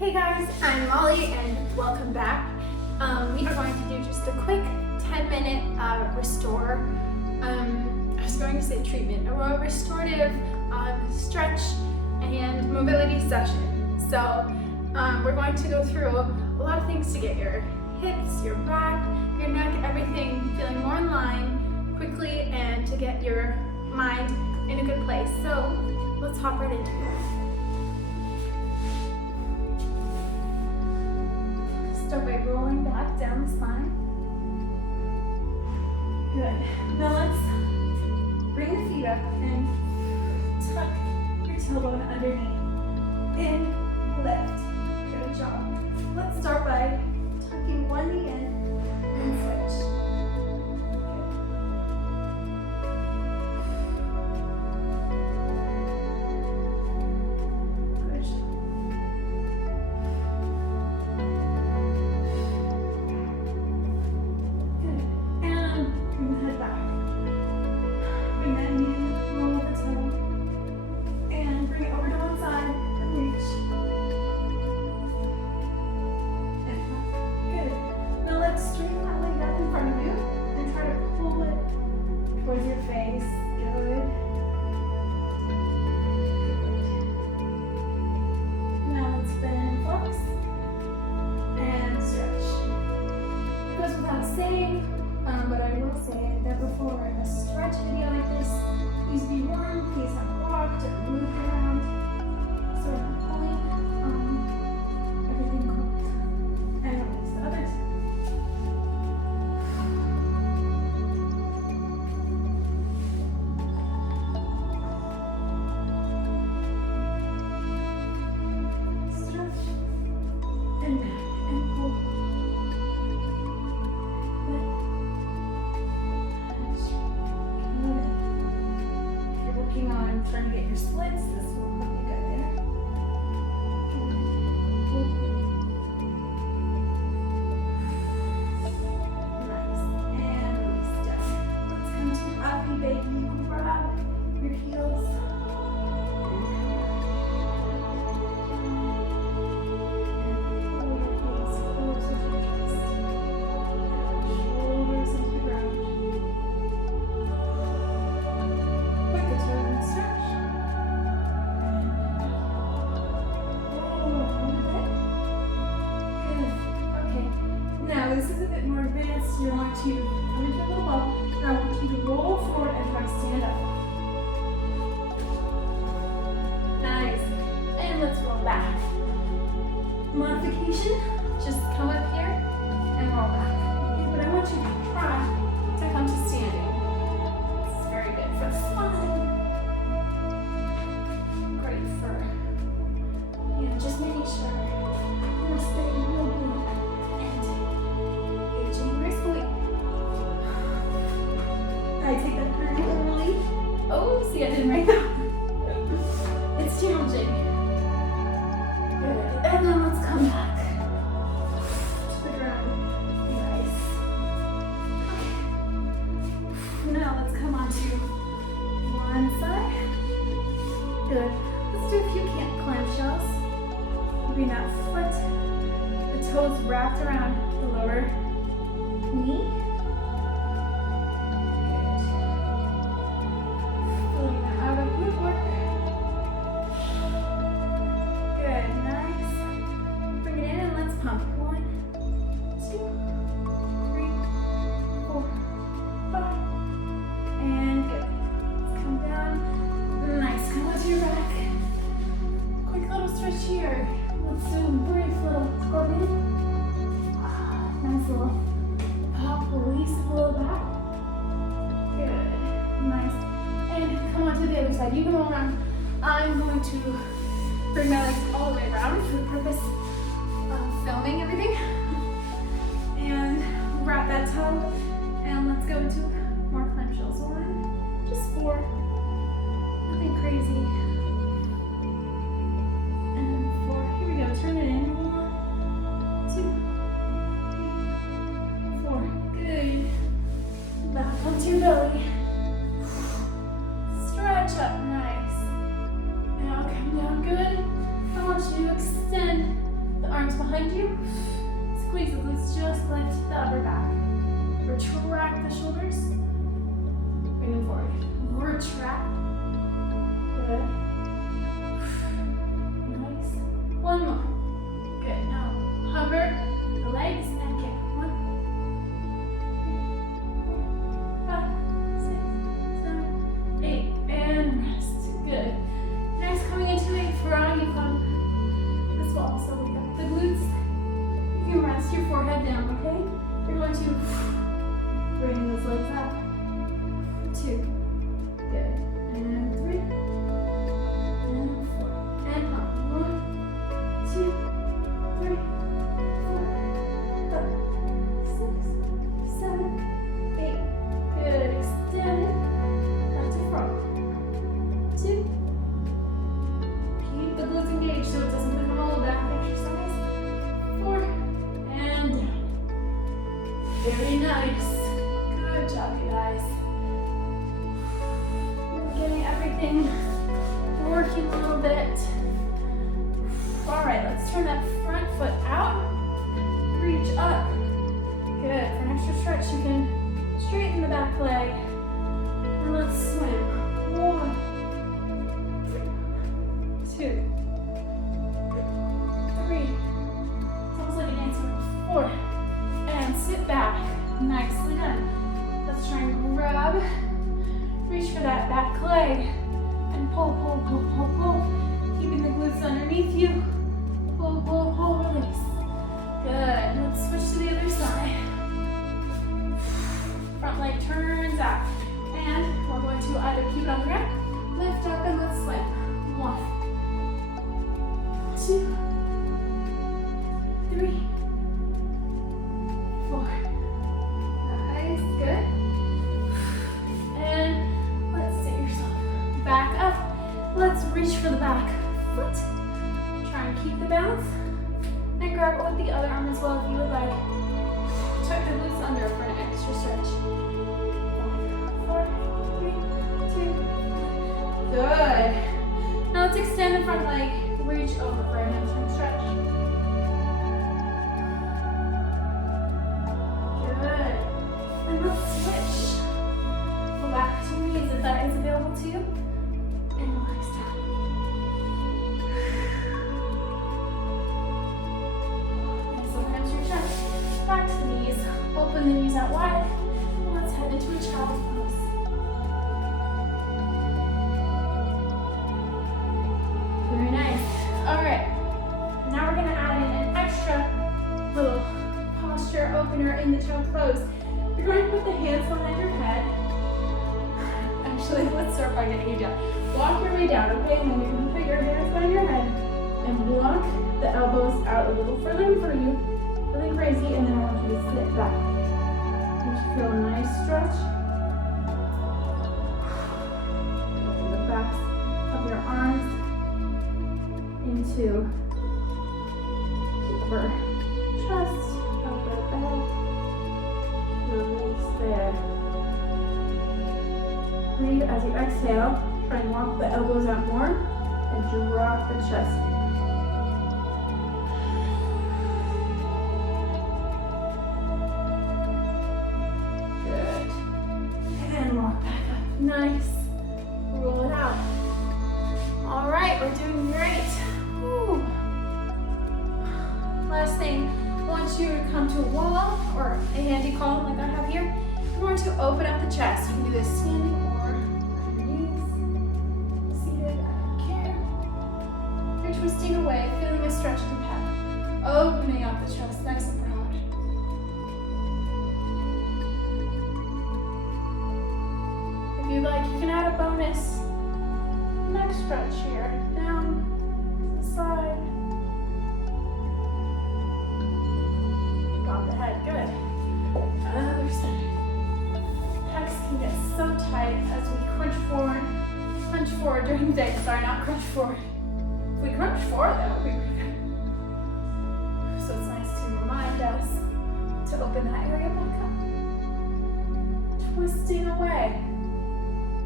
Hey guys, I'm Molly and welcome back. We are going to do just a quick 10-minute restore, I was going to say treatment, a restorative stretch and mobility session. So we're going to go through a lot of things to get your hips, your back, your neck, everything feeling more in line quickly and to get your mind in a good place. So let's hop right into it. Start by rolling back down the spine. Good. Now let's bring the feet up and tuck your tailbone underneath. In, lift. Good job. Let's start by tucking one knee in and switch. But I will say that before a stretch video like this, please be warm, please have walked or moved around. So I'm pulling everything cold. And release the other side. Stretch and back and pull. On trying to get your splits, this will help you get there. Nice. And release down. Let's come to happy baby. You can grab your heels. This is a bit more advanced. You're going to come into a little ball. And I want you to roll forward and try to stand up. Nice. And let's roll back. Modification, just come up here and roll back. Okay, but I want you to try to come to standing. It's very good for the spine. Great for, just making sure you're staying real good. I take that pretty early. Oh, see, I didn't write that. It's challenging. Good. And then let's come back to the ground. Nice. Now let's come on to one side. Good. Let's do a few clamshells. Bring that foot, the toes wrapped around the lower knee. Pump. 1, 2, 3, 4, 5. And good. Let's come down. Nice. Come onto your back. Quick little stretch here. Let's do a brief little scorpion. Nice little pop, release a little back. Good. Nice. And come on to the other side. You can go around. I'm going to bring my legs all the way around for the purpose filming everything, and wrap that toe, and let's go into more clamshells. 1, just 4, nothing crazy, and 4. Here we go. Turn it in. 1, 2, 3, 4. Good. Back onto your belly. Stretch up. Nice. Now come down. Good. I want you to extend Let's just lift the upper back. Retract the shoulders. Bring them forward. Retract. Good. Nice. One more. Good. Now hover the legs and kick. 1, 3, 4, 5, 6, 7, 8, and rest. Good. Next, coming into a frog, you come this wall. So we got the glutes. You can rest your forehead down, okay? You're going to bring those legs up. 2. Good. And 3. And 4. And pump. 1, 2, 3, 4, 5, 6, 7, 8. Good. Extend it. Back to front. 2. Keep the glutes engaged so it doesn't become a low back exercise. 4. And down. Very nice. Good job, you guys. We're getting everything working a little bit. All right, let's turn that front foot out. Reach up. Good. For an extra stretch, you can straighten the back leg. And let's swim. 1, 2, 3. It's almost like a dancing. 4. And sit back. Nicely done. Let's try and grab. Reach for that back leg. And pull, pull, pull, pull, pull. Keeping the glutes underneath you. Pull, pull, pull, release. Good. Let's switch to the other side. Front leg turns out. And we're going to either keep it on the ground, lift up, and let's swim. 1, 2, 3, 4. Nice. Good. And let's sit yourself back up. Let's reach for the back foot. Try and keep the balance. And grab it with the other arm as well if you would like. Tuck the glutes under for an extra stretch. 5, 4, 3, 2. Good. Now let's extend the front leg. Reach over for a hamstring stretch. Good. And let's switch. Go back to your knees if that is available to you. And relax down. Nice little hamstring stretch. Back to the knees. Open the knees out wide. And let's head into a child's pose. Very nice. All right. Now we're going to add in an extra little posture opener in the child's pose. You're going to put the hands behind your head. Actually, let's start by getting you down. Walk your way down, okay? And then you're going to put your hands behind your head and walk the elbows out a little further in front of you. Really crazy, and then I want you to sit back. You should feel a nice stretch. The backs of your arms into upper chest, upper back. Release there. Breathe as you exhale. Try and walk the elbows out more and drop the chest. Good. And walk back up. Nice. Roll it out. All right, we're doing great. Woo. Last thing, I want you to come to a wall or a handy column like I have here. You want to open up the chest. You can do this standing or on your knees. Seated, I don't care. You're twisting away, feeling a stretch in the pec. Opening up the chest, nice and broad. If you'd like, you can add a bonus neck stretch here. Down to the side. Got the head, good. Other side. Pecs can get so tight as we crunch forward during the day. Sorry, not crunch forward. If we crunch forward, that would be pretty good. So it's nice to remind us to open that area back up. Twisting away.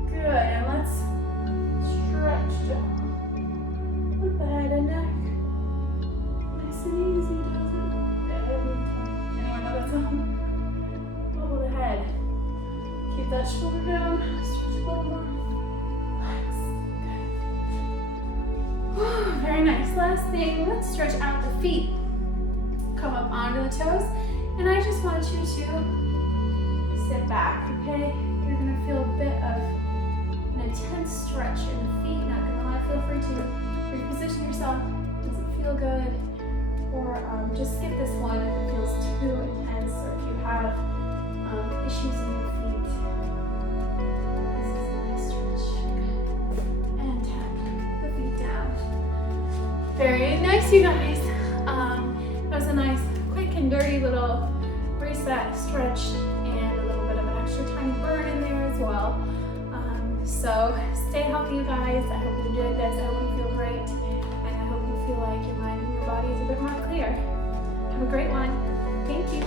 Good, and let's stretch down with the head and neck. Nice and easy, doesn't it? Every time. Anyone nice. Last thing, let's stretch out the feet. Come up onto the toes, and I just want you to sit back, okay? You're gonna feel a bit of an intense stretch in the feet. Not gonna lie, feel free to reposition yourself. Does it feel good? Or just skip this one if it feels too intense, or if you have issues in your feet. This is a nice stretch. And tap the feet down. Very nice, you guys. That was a nice, quick and dirty little reset stretch, and a little bit of an extra tiny burn in there as well. So stay healthy, you guys. I hope you enjoyed this. I hope you feel great, and I hope you feel like your mind and your body is a bit more clear. Have a great one. Thank you.